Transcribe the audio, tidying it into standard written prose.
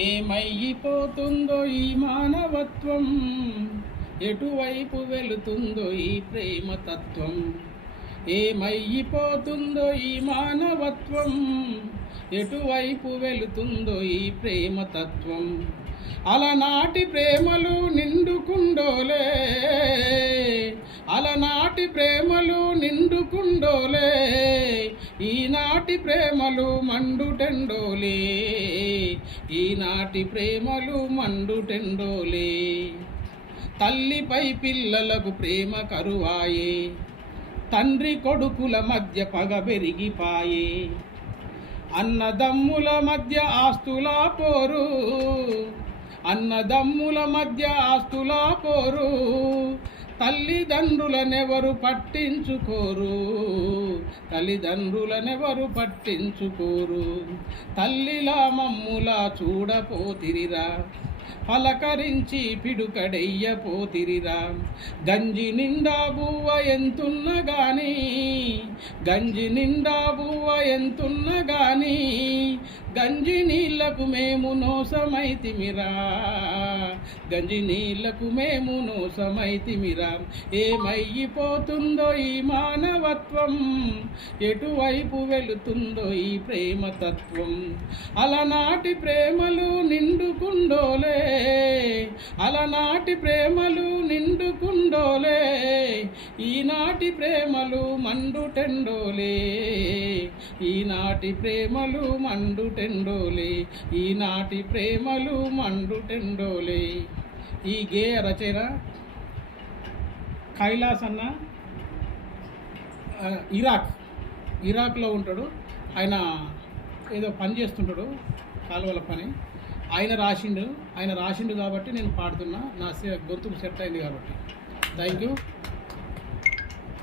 ఏమైపోతుందో ఈ మానవత్వం, ఎటువైపు వెళుతుందో ఈ ప్రేమతత్వం. ఏమైపోతుందో ఈ మానవత్వం, ఎటువైపు వెళుతుందో ఈ ప్రేమతత్వం. అలనాటి ప్రేమలు నిండుకుండోలే, అలనాటి ప్రేమలు నిండుకుండోలే, ఈనాటి ప్రేమలు మండుటెండోలే, ఈనాటి ప్రేమలు మండుటెండోలే. తల్లిపై పిల్లలకు ప్రేమ కరువాయే, తండ్రి కొడుకుల మధ్య పగ పెరిగిపాయే. అన్నదమ్ముల మధ్య ఆస్తుల పోరు, అన్నదమ్ముల మధ్య ఆస్తుల పోరు. తల్లిదండ్రులనెవరు పట్టించుకోరు, తల్లిదండ్రులనెవరు పట్టించుకోరు. తల్లిలా మమ్ములా చూడపోతిరిరా, పలకరించి పిడుకడెయ్యపోతిరిరా. గంజి నిండా బువ్వ ఎంతున్న గాని, గంజి నిండా బువ్వ ఎంతున్న గాని, గంజి నీళ్లకు మేము నోసమైతిమిరా, గంజి నీళ్లకు మేము నోసమైతిమిరా. ఏమైపోతుందో ఈ మానవత్వం, ఎటువైపు వెళుతుందో ఈ ప్రేమతత్వం. అలనాటి ప్రేమలు నిండుకుండోలే, అలనాటి ప్రేమలు నిండుకుండోలే, ఈనాటి ప్రేమలు మండుటెండోలే, ఈనాటి ప్రేమలు మండుటెండోలే, ఈనాటి ప్రేమలు మండుటెండోలే. ఈ గేయ రచన కైలాస్ అన్న ఇరాక్లో ఉంటాడు. ఆయన ఏదో పని చేస్తుంటాడు, కాలువల పని. ఆయన రాసిండు కాబట్టి నేను పాడుతున్నా, నా గొంతుకు సెట్ అయింది కాబట్టి. Thank you.